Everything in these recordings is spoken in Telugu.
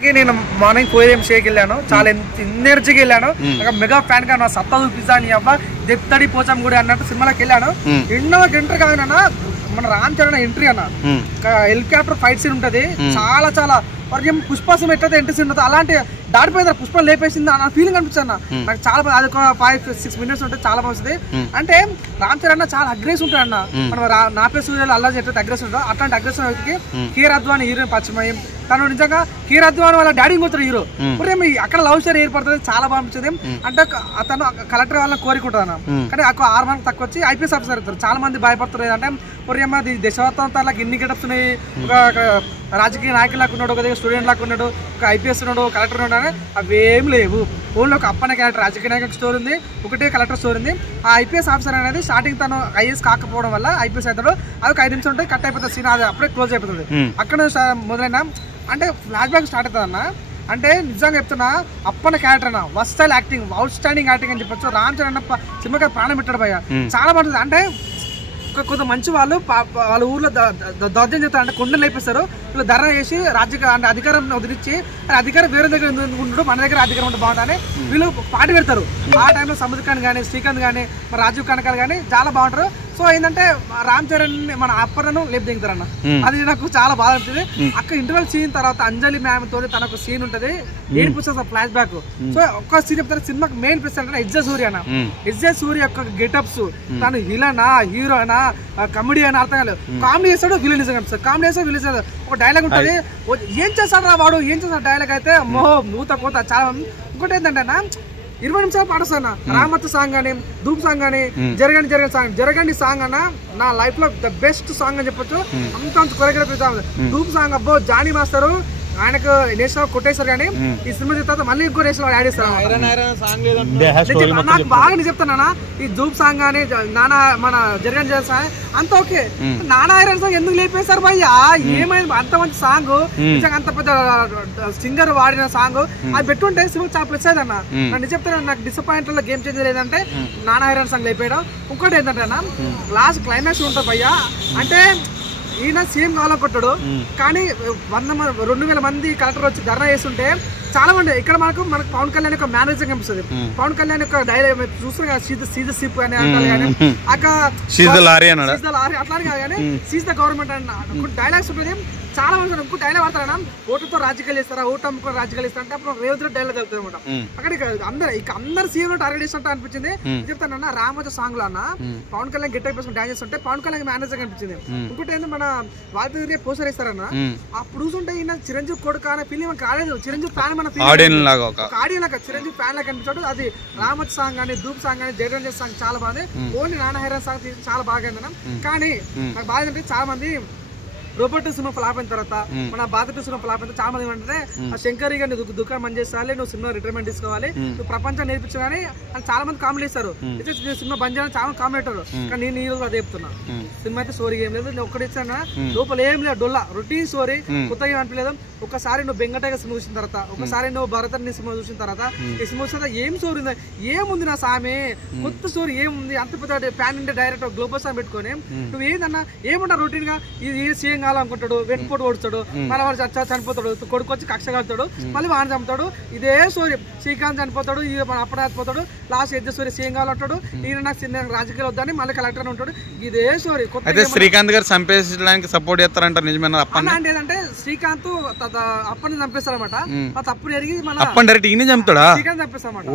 నేను మార్నింగ్ 4 AM షేకి వెళ్ళాను. చాలా ఎనర్జీకి వెళ్ళాను. మెగా ఫ్యాన్ గా నా సత్తా చూపిస్తా నీ అబ్బా దెప్తడి పోచాం కూడా అన్నట్టు సినిమాలోకి వెళ్ళాను. ఎన్నోకి ఎంట్రీ కాగానన్నా మన రామ్ చరణ్ ఎంట్రీ అన్న హెలికాప్టర్ ఫైట్ సీన్ ఉంటది. చాలా చాలా పుష్పసం ఎట్లయితే ఎంట్రీ సీన్ ఉంటుందో అలాంటి దాడిపోయిన పుష్పం లేపేసింది అన్న ఫీలింగ్ అనిపిస్తుంది అన్న. నాకు చాలా అది ఒక 5-6 minutes ఉంటే చాలా బాగుంది. అంటే రామ్ చరణ్ చాలా అగ్రెసివ్ ఉంటాడు అన్న. మనం నాపే సూర్యాలు అల్లాజ్ ఎట్లయితే అగ్రెసివ్ ఉంటుందో అట్లాంటి అగ్రెసివ్ వ్యక్తికి కీర్ అద్వాని హీరోయిన్ పరిచయం. తను నిజంగా కీర్ అద్వాని వాళ్ళ డాడీ పోతాడు హీరో. అక్కడ లవ్ స్టోరీ ఏర్పడుతుంది. చాలా బాగుంటుంది. అంటే అతను కలెక్టర్ వాళ్ళని కోరుకుంటాడు అన్న. కానీ 6 మార్కులు తక్కువ వచ్చి IPS ఆఫీసర్ అవుతారు. చాలా మంది భయపడుతున్నారు. అంటే అది దశాబ్దాలకు ఎన్ని గెటప్స్ ఉన్నాయి. ఒక రాజకీయ నాయకులు లాగా ఉన్నాడు, ఒక దగ్గర స్టూడెంట్ లాగా ఉన్నాడు, ఒక IPS ఉన్నాడు, కలెక్టర్ ఉన్నాడు అని అవేం లేవు. ఓన్లీ ఒక అప్పన్న క్యారెక్టర్ రాజకీయ నాయకుల స్టోరీ ఉంది, ఒకటే కలెక్టర్ స్టోరీ ఉంది. ఆ IPS ఆఫీసర్ అనేది స్టార్టింగ్ తను IAS కాకపోవడం వల్ల IPS అవుతాడు. అది ఒక 5 నిమిషాలు ఉంటే కట్ అయిపోతుంది సీన్. అది అప్పుడే క్లోజ్ అయిపోతుంది. అక్కడ మొదలైన అంటే ఫ్లాష్ బ్యాక్ స్టార్ట్ అవుతుంది అన్న. అంటే నిజంగా చెప్తున్నా అప్పన్న క్యారెక్టర్ అన్న versatile acting, out standing acting అని చెప్పొచ్చు. రామ్ చరణ్ సినిమాకి ప్రాణం పెట్టాడు భయ్య. చాలా బాగుంటుంది. అంటే కొంత మంచి వాళ్ళు వాళ్ళ ఊర్లో దౌర్జన్యం చేస్తారు. అంటే కొండలు లేపిస్తారు. వీళ్ళు ధర చేసి అంటే అధికారం వదిలించి అధికారం వేరే దగ్గర ఉండడు, మన దగ్గర అధికారం ఉంటే బాగుంటుంది వీళ్ళు పాట పెడతారు. ఆ టైంలో సముద్ర ఖాన్ కానీ, శ్రీకాంత్ కానీ, మన రాజీవ్ కనకాలు కానీ చాలా బాగుంటారు. సో ఏంటంటే రామ్ చరణ్ మన అప్పర్లను లేపు దిగుతారన్న. అది నాకు చాలా బాగా అనిపిస్తుంది. అక్కడ ఇంటర్వెల్ సీన్ తర్వాత అంజలి మ్యామ్ తోటి తనకు సీన్ ఉంటది. ఏడిపిస్తుంది ఫ్లాష్ బ్యాక్. సో ఒక్క సీన్ చెప్తారు. సినిమాకి మెయిన్ ప్లస్ అంటే ఎస్జే సూర్య అన్న. ఎస్జే సూర్య యొక్క గెటప్స్, తను విలనా హీరోనా కమెడీ అని అర్థం కాలేదు. కామెడీ చేస్తాడు, విలనిజం కనిపిస్తాడు. కామెడీ చేస్తాడు, విలనిజం. ఒక డైలాగ్ ఉంటుంది, ఏం చేస్తాడు రా వాడు, ఏం చేస్తాడు డైలాగ్ అయితే మోహో మూత కోత చాలా. ఇంకోటి ఏంటంటే అన్న 20 నిమిషాలు పాడొస్తాను. రామత్ సాంగ్ కానీ, ధూప్ సాంగ్ కానీ, జరగండి సాంగ్ అన్న నా లైఫ్ లో ద బెస్ట్ సాంగ్ అని చెప్పొచ్చు. అంత కొరియోగ్రఫీ సాంగ్. ధూప్ సాంగ్ అబ్బో జానీ మాస్టర్ ఆయనకు నేషనల్ కొట్టేశారు. కానీ ఈ సినిమా తర్వాత మళ్ళీ ఇంకో నేషనల్ యాడ్ చేస్తారు. నాకు బాగా నేను చెప్తానా ఈ ధూప్ సాంగ్ కానీ నానా మన జరగండి సాంగ్ అంత ఓకే. నానా ఐరన్ సాంగ్ ఎందుకు లేపేశారు భయ్యా? ఏమైంది? అంత మంచి సాంగ్, అంత పెద్ద సింగర్ వాడిన సాంగ్ అది పెట్టుంటే సినిమా చాలా ప్లస్ అయింది అన్న. నేను చెప్తాను నాకు డిసప్పాయింట్ లో గేమ్ చేంజర్ ఏదంటే నానా ఐరన్ సాంగ్ లేపేయడం. ఇంకోటి ఏంటంటే అన్న లాస్ట్ క్లైమాక్స్ ఉంటుంది భయ్యా. అంటే ఈయన సీఎం కావాలనుకుంటాడు. కానీ 2,000 మంది కలెక్టర్ వచ్చి ధర్నా చేస్తుంటే చాలా మంది ఇక్కడ మనకు పవన్ కళ్యాణ్ యొక్క మేనేజర్ కనిపిస్తుంది. పవన్ కళ్యాణ్ యొక్క డైలాగ్ చూస్తున్నాం కదా, సీజ్ సిప్ అని అంటారు. కానీ అక్కడ అట్లా కాదు కానీ సీజ్ ద గవర్నమెంట్ అన్న డైలాగ్స్ ఉంటుంది. చాలా మంది ఇంకో డైలాగ్ వాడతారన్నా, ఓటుతో రాజకీయాలు చేస్తారా, ఓటు అమ్ముకొని రాజకీయాలు చేస్తారంటే అప్పుడు రేవంత్ రెడ్డి డైలాగ్ అవుతుంది అనమాట. అక్కడ అందరు సీఎం టార్గెట్ చేసినట్టు అనిపించింది. చెప్తానన్నా రామోజ సాంగ్ లో అన్న పవన్ కళ్యాణ్ గెట్ అయిపోయి డాన్స్ చేస్తుంటే పవన్ కళ్యాణ్ మేనేజర్ కనిపించింది. ఇంకోటి ఏంటంటే మన వాళ్ళ పోస్టర్ వేస్తారన్న, అప్పుడు చూస్తుంటే ఈయన చిరంజీవి కొడుకు అనే ఫీలింగ్ కాలేదు. చిరంజీవి ఫ్యాన్ మన ఆడియన్ లాగా చిరంజీవి ఫ్యాన్ లాగా కనిపించాడు. అది రామోజ సాంగ్ కానీ, ధూప్ సాంగ్ కానీ, జగన్ సాంగ్ చాలా బాగుంది. ఓన్లీ నానా హైరాన్ సాంగ్ చాలా బాగా అయిందన్న. కానీ నాకు బాగా అంటే చాలా మంది రోబోట్ సినిమా ఫ్లాప్ అయిన తర్వాత, మన బాధ సినిమా ఫ్లాప్ అయితే చాలా మంది ఏమంటే శంకరి గారిని దుకాణం బంద్ చేస్తాలి, నువ్వు సినిమా రిటైర్మెంట్ తీసుకోవాలి, నువ్వు ప్రపంచం నేర్పించాలని చాలా మంది కామెంట్ చేస్తారు. సినిమా బంద్ చేయాలని చాలా కామెంట్ పెట్టారు. కానీ నేను అదే చెప్తున్నా, సినిమా అయితే స్టోరీ ఏం లేదు. నేను ఒక్కటి ఇచ్చాను, లోపల ఏం లేదు, డొల్లా రొటీన్ స్టోరీ, కొత్తగా ఏం అనిపించలేదు. ఒకసారి నువ్వు బెంగటగా సినిమా చూసిన తర్వాత, ఒకసారి నువ్వు భరతని సినిమా చూసిన తర్వాత, ఈ సినిమా చూసిన ఏం స్టోరీ ఉంది, ఏముంది నా సామి, కొత్త స్టోరీ ఏముంది, అంత పెద్ద pan India director global star పెట్టుకొని నువ్వు ఏందన్నా ఏముంటా రొటీన్ గా ఇది సీఎం కావాలనుకుంటాడు, వెంటపోటు ఓడుతాడు, మన వాడు చనిపోతాడు, కొడుకు వచ్చి కక్ష కలుతాడు, మళ్ళీ వాడిని చంపుతాడు. ఇదే స్టోరీ. శ్రీకాంత్ చనిపోతాడు, మన అప్పుడు చనిపోతాడు, లాస్ట్ ఎద్దు స్టోరీ సీఎం కావాలంటాడు, ఈయన నాకు చిన్న రాజకీయాలు వద్దని మళ్ళీ కలెక్టర్ ఉంటాడు. ఇదే స్టోరీ. శ్రీకాంత్ గారు చంపేయడానికి సపోర్ట్ చేస్తారంటారు నిజమేనా? అంటే ఏంటంటే శ్రీకాంత్ అప్పని చంపేస్తారన్నమాట. మా తప్పుని ఎరిగి మన శ్రీకాంత్ చంపేస్తారన్నమాట.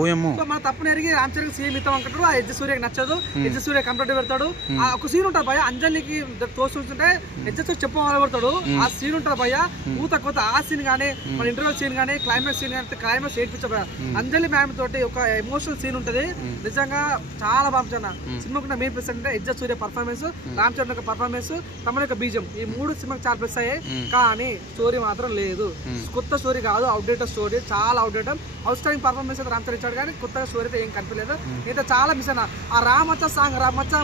సో మన తప్పుని ఎరిగి రామ్ చరణ్ సీఎం ఇస్తాం అనుకుంటాడు. ఆ ఎద్దు సూర్యకి నచ్చదు, ఎద్దు సూర్య కంప్లీట్ పెడతాడు. ఒక సీన్ ఉంటుంది భయ, అంజలికి తోస్తుంటే ఎద్దు చెప్పవాలి కొడతాడు. ఆ సీన్ ఉంటుంది భయ, ఊత కొత్త. ఆ సీన్ కానీ, మన ఇంటర్వల్ సీన్ కానీ, క్లైమాక్స్ సీన్ కానీ, క్లైమాక్స్ ఏడ్పించబోయా. అంజలి మ్యామ్ తోటి ఒక ఎమోషనల్ సీన్ ఉంటది. నిజంగా చాలా బాగుంటుంది. సినిమాకు మెయిన్ ప్లస్ అంటే ఎజ్జ సూర్య పర్ఫార్మెన్స్, రామ్ చరణ్ యొక్క పర్ఫార్మెన్స్, తమ యొక్క బీజం, ఈ 3 సినిమాకి చాలా ప్లస్ అయ్యాయి. కానీ స్టోరీ మాత్రం లేదు. కొత్త స్టోరీ కాదు, అవుట్డేటెడ్ స్టోరీ, చాలా అవుట్డేటెడ్. అవుట్ స్టాండింగ్ పర్ఫార్మెన్స్ అయితే రామ్ చరణ్ ఇచ్చాడు, కానీ కొత్తగా స్టోరీ అయితే ఏం కనిపించలేదు. అయితే చాలా మిస్ అయినా. ఆ రామచ్చ సాంగ్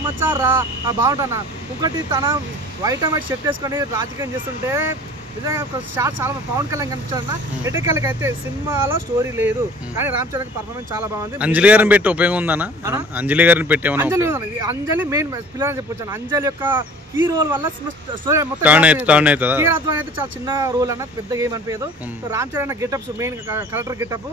మచ్చా రా బాగుంటున్నా. ఇంకోటి తన వైట్ అండ్ వైట్ షర్ట్ వేసుకొని రాజకీయం చేస్తుంటే నిజంగా ఒక షాట్ చాలా పవన్ కళ్యాణ్ కనిపించాడు. ఎటకెళ్ళకి అయితే సినిమాలో స్టోరీ లేదు, కానీ రామ్ చరణ్ పర్ఫార్మెన్స్ చాలా బాగుంది. అంజలి గారిని పెట్టి ఉపయోగం ఉందన్నా? అంజలి గారిని పెట్టి అంజలి మెయిన్ పిల్లలు చెప్పొచ్చాను. అంజలి యొక్క ఈ రోల్ వల్ల స్టోరీ మొత్తం కీరాత్వం అయితే చాలా చిన్న రోల్ అన్న, పెద్ద గేమ్ అనిపించదు. Ram Charan getups main collector getup,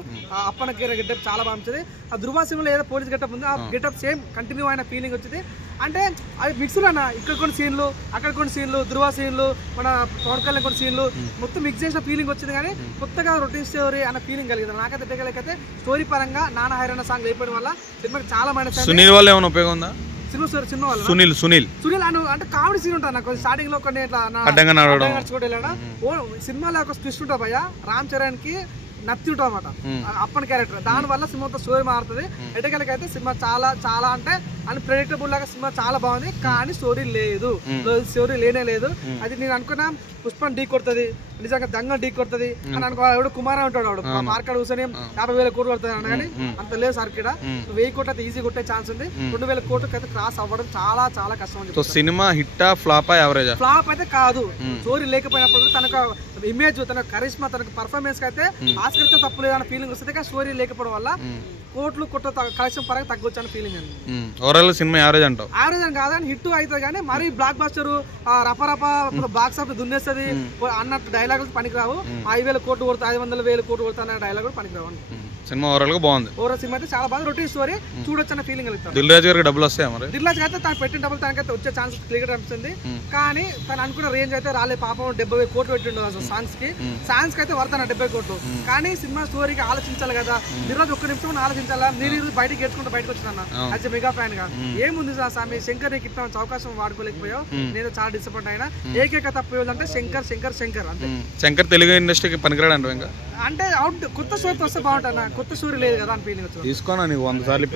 Appanna getup చాలా బాగుంటుంది. ఆ ధృవ సింహలో ఏదో పోలీస్ గెటప్ ఉంది, ఆ గెటప్ సేమ్ కంటిన్యూ అయిన ఫీలింగ్ వచ్చింది. అంటే అది మిక్స్లు అన్న, ఇక్కడ కొన్ని సీన్లు అక్కడ కొన్ని సీన్లు, ధృవ సీన్లు, మన పవన్ కళ్యాణ్ కొన్ని సీన్లు మొత్తం మిక్స్ చేసిన ఫీలింగ్ వచ్చింది. కానీ కొత్తగా రొటీన్ స్టోరీ అన్న ఫీలింగ్ కలిగింది నాకైతే. దగ్గరైతే స్టోరీ పరంగా నాన్న హైరాణ సాంగ్ అయిపోవడం వల్ల సినిమాకి చాలా మైనస్. సునీల్ వల్ల ఏమైనా ఉపయోగం ఉందా? సినిమా వల్ల సునీల్ అంటే కామెడీ సీన్ ఉంటుంది నాకు స్టార్టింగ్ లో కొన్ని నడుచుకోవడం. సినిమాలో ఒక ట్విస్ట్ ఉంటుంది భయ్య, రామ్ చరణ్ కి నత్తి ఉంటుంది అనమాట అప్పని క్యారెక్టర్. దాని వల్ల సినిమాతో స్టోరీ మారుతుంది. ఎటకెళ్ళకైతే సినిమా చాలా చాలా అంటే అన్‌ప్రెడిక్టబుల్ లాగా సినిమా చాలా బాగుంది. కానీ స్టోరీ లేదు, స్టోరీ లేనే లేదు. అది నేను అనుకున్నా పుష్పం ఢీ కొడుతుంది, నిజంగా దంగం ఢీ కొడుతుంది అని అనుకో. ఎవడు కుమార్ ఉంటాడు, వాడు మార్కెట్ కూర్చొని 50,000 కోట్లు కొడుతుంది అన్న, కానీ అంత లేదు సార్. ఇక్కడ 1000 కోట్లు అయితే ఈజీ కొట్టే ఛాన్స్ ఉంది. 2,000 కోట్లకి అయితే క్రాస్ అవ్వడం చాలా చాలా కష్టం అని. సినిమా హిట్టా ఫ్లాపా యావరేజ్? ఫ్లాప్ అయితే కాదు. స్టోరీ లేకపోయినప్పుడు తనకు ఇమేజ్, తన కరిష్మా, తనకు పర్ఫార్మెన్స్ కి అయితే ఆస్కరిస్తే తప్పు లేదన్న ఫీలింగ్ వస్తుంది. కానీ స్టోరీ లేకపోవడం వల్ల కోట్లు కొట్ట కలెక్షన్ పరంగా తగ్గొచ్చు అన్న ఫీలింగ్ అండి. ఓవరాల్ సినిమా యావరేజ్ అంటావు? యావరేజ్ అని కాదు, కానీ హిట్ అవుతుంది. కానీ మరీ బ్లాక్ బస్టర్ రపరప బాక్స్ ఆఫీస్ దున్నేస్తుంది అన్నట్టు డైలాగులు పనికిరావు. 5,000 కోట్లు కొడుతా, 500,000 కోట్లు కొడతా అన్న డైలాగ్ కూడా పనికిరావు. సినిమా ఓవరాల్ గా బాగుంది. ఓవరాల్ సినిమా అయితే చాలా బాగుంది, రొటీన్ స్టోరీ, చూడొచ్చు అన్న ఫీలింగ్ కలుగుతాం. దిల్ రాజు గారికి డబ్బులు వస్తాయి మరి? దిల్ రాజు అయితే తను పెట్టిన డబ్బులు తనకైతే వచ్చే ఛాన్స్ క్లియర్ అనిపిస్తుంది. కానీ తను అనుకున్న రేంజ్ అయితే రాలే. పాపం 70,000 కోట్లు పెట్టిండు అసలు సాంగ్స్ కి అయితే వర్తన 70 కోట్లు. కానీ సినిమా స్టోరీకి ఆలోచించాలి కదా. దిల్ రాజు ఒక్క నిమిషం ఆలోచించాలా. నేను బయటకి గెలుచుకుంటూ బయటకు వచ్చినా అది మెగా ఫ్యాన్ గా. ఏముంది స్వామి, శంకర్ నీకు ఇట్లా అవకాశం వాడుకోలేకపోయావు, నేను చాలా డిసప్పాయింట్ అయినా. ఏకైక తప్పు అంటే శంకర్ అంతే. శంకర్ తెలుగు ఇండస్ట్రీకి పనికిరాడు అంటే అవుట్ కొత్త స్టోరీతో వస్తే బాగుంటుంది. కొత్త స్టోరీ లేదు కదా అని ఫీలింగ్ వచ్చింది. తీసుకోనా నీకు 100 సార్లు